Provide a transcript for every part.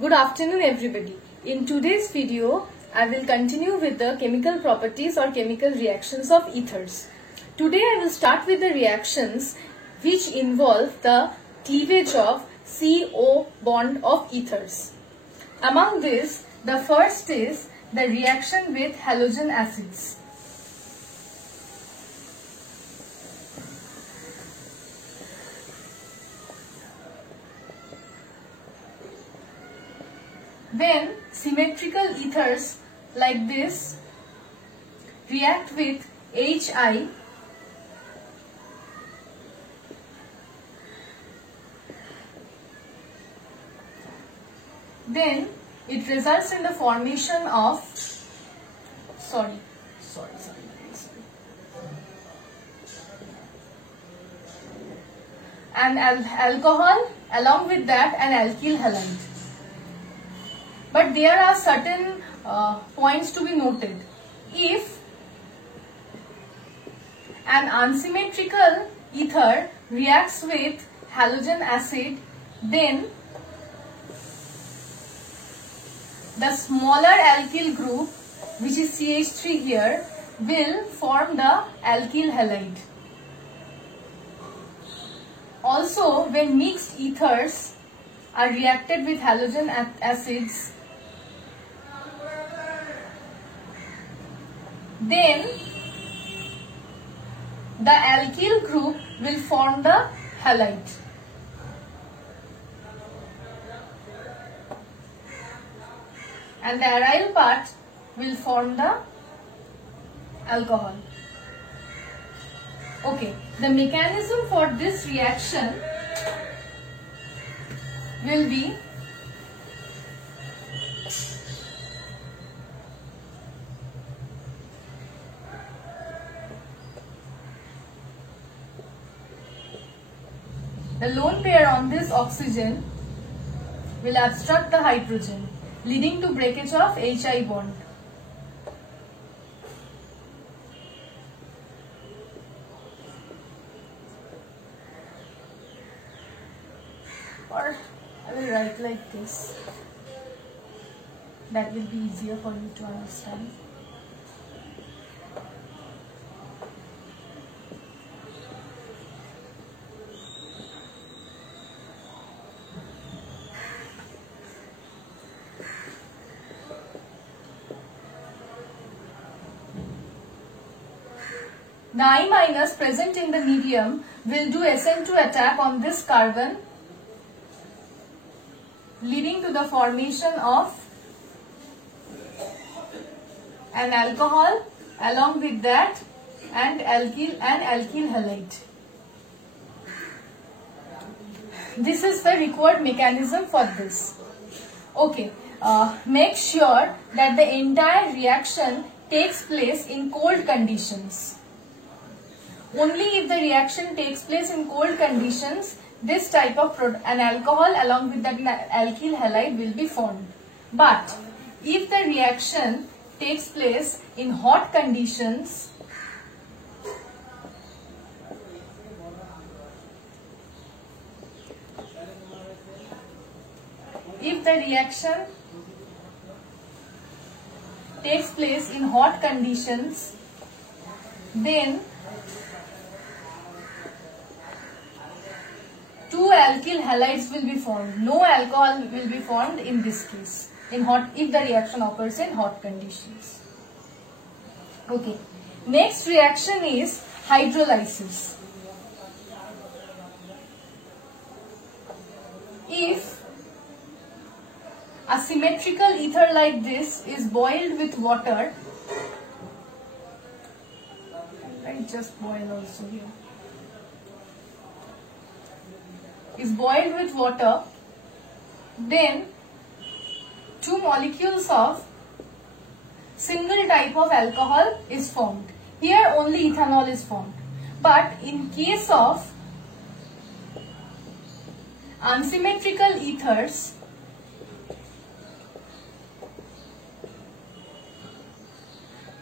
Good afternoon everybody. In today's video, I will continue with the chemical properties or chemical reactions of ethers. Today I will start with the reactions which involve the cleavage of CO bond of ethers. Among these, the first is the reaction with halogen acids. Then symmetrical ethers like this react with HI . Then it results in the formation of an alcohol, along with that an alkyl halide. But there are certain points to be noted. If an unsymmetrical ether reacts with halogen acid, then the smaller alkyl group, which is CH3 here, will form the alkyl halide. Also, when mixed ethers are reacted with halogen acids, then the alkyl group will form the halide. And the aryl part will form the alcohol. Okay, the mechanism for this reaction will be the lone pair on this oxygen will obstruct the hydrogen, leading to breakage of HI bond. Or I will write like this. That will be easier for you to understand. The I- present in the medium will do SN2 attack on this carbon, leading to the formation of an alcohol, along with that and alkyl halide. This is the required mechanism for this. Okay, make sure that the entire reaction takes place in cold conditions. Only if the reaction takes place in cold conditions, this type of an alcohol along with that alkyl halide will be formed. But if the reaction takes place in hot conditions, then two alkyl halides will be formed. No alcohol will be formed in this case, if the reaction occurs in hot conditions. Okay. Next reaction is hydrolysis. If a symmetrical ether like this is boiled with water, I just boil also here, is boiled with water, then two molecules of single type of alcohol is formed. Here only ethanol is formed. But in case of unsymmetrical ethers,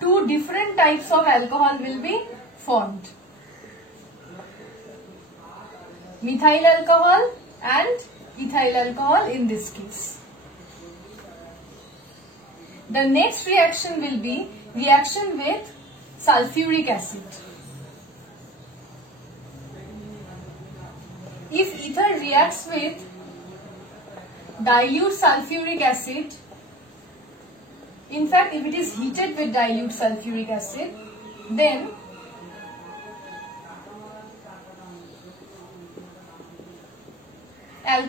two different types of alcohol will be formed. Methyl alcohol and ethyl alcohol in this case. The next reaction will be reaction with sulfuric acid. If ether reacts with dilute sulfuric acid, in fact if it is heated with dilute sulfuric acid, then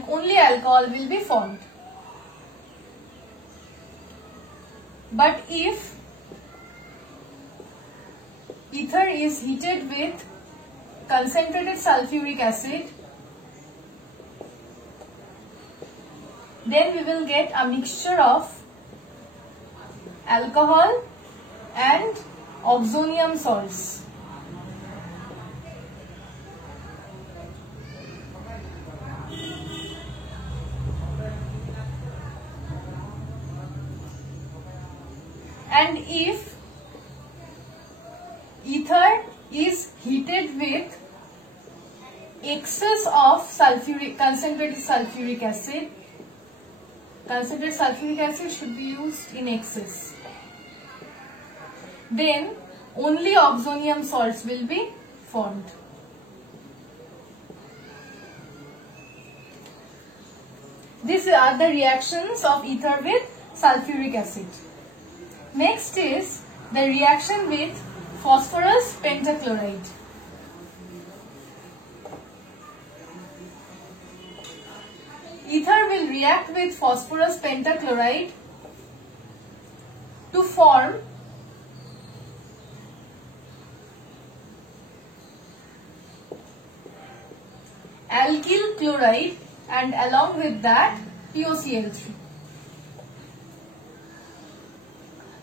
only alcohol will be formed. But if ether is heated with concentrated sulfuric acid, then we will get a mixture of alcohol and oxonium salts. And if ether is heated with excess of concentrated sulfuric acid, concentrated sulfuric acid should be used in excess, then only oxonium salts will be formed. These are the reactions of ether with sulfuric acid. Next is the reaction with phosphorus pentachloride. Ether will react with phosphorus pentachloride to form alkyl chloride and along with that PoCl3.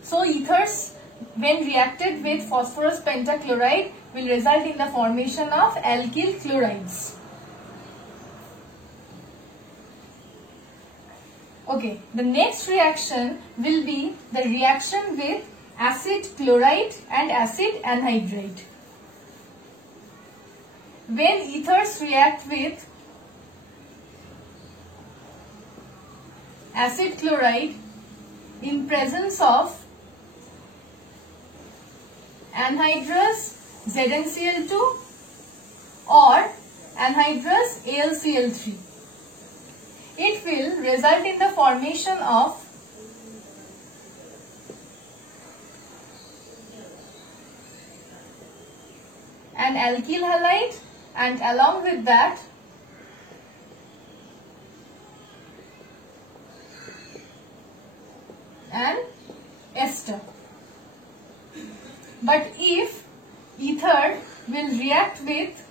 So ethers when reacted with phosphorus pentachloride will result in the formation of alkyl chlorides. Okay, the next reaction will be the reaction with acid chloride and acid anhydride. When ethers react with acid chloride in presence of anhydrous ZnCl2 or anhydrous AlCl3, it will result in the formation of an alkyl halide and along with that an ester. But if ether will react with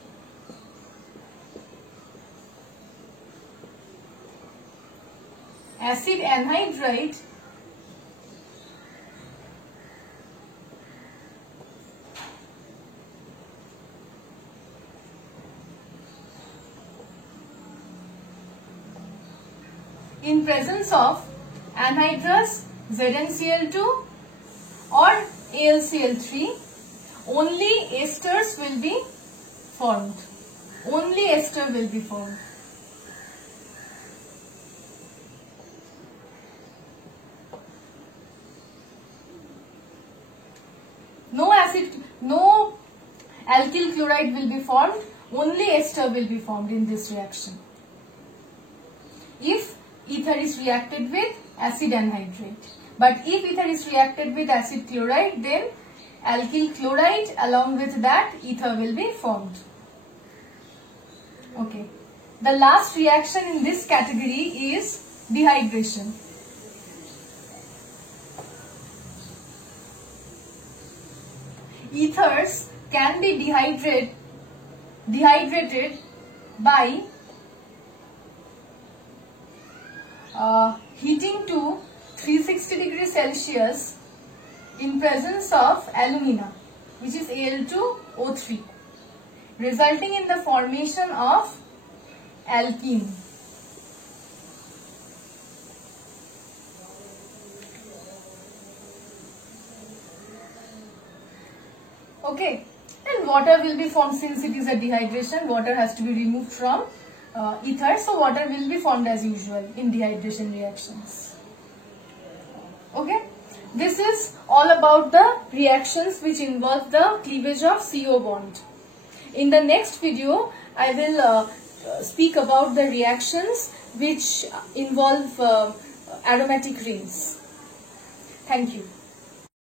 acid anhydride, in presence of anhydrous ZnCl2 or AlCl3, only esters will be formed. Only ester will be formed. No alkyl chloride will be formed, only ester will be formed in this reaction. If ether is reacted with acid anhydride. But if ether is reacted with acid chloride, then alkyl chloride along with that ether will be formed. Okay. The last reaction in this category is dehydration. Ethers can be dehydrated by heating to 360 degrees Celsius in presence of alumina, which is Al2O3, resulting in the formation of alkene. Okay, and water will be formed. Since it is a dehydration, water has to be removed from ether, so water will be formed as usual in dehydration reactions. Okay, This is all about the reactions which involve the cleavage of CO bond. In the next video, I will speak about the reactions which involve aromatic rings. Thank you.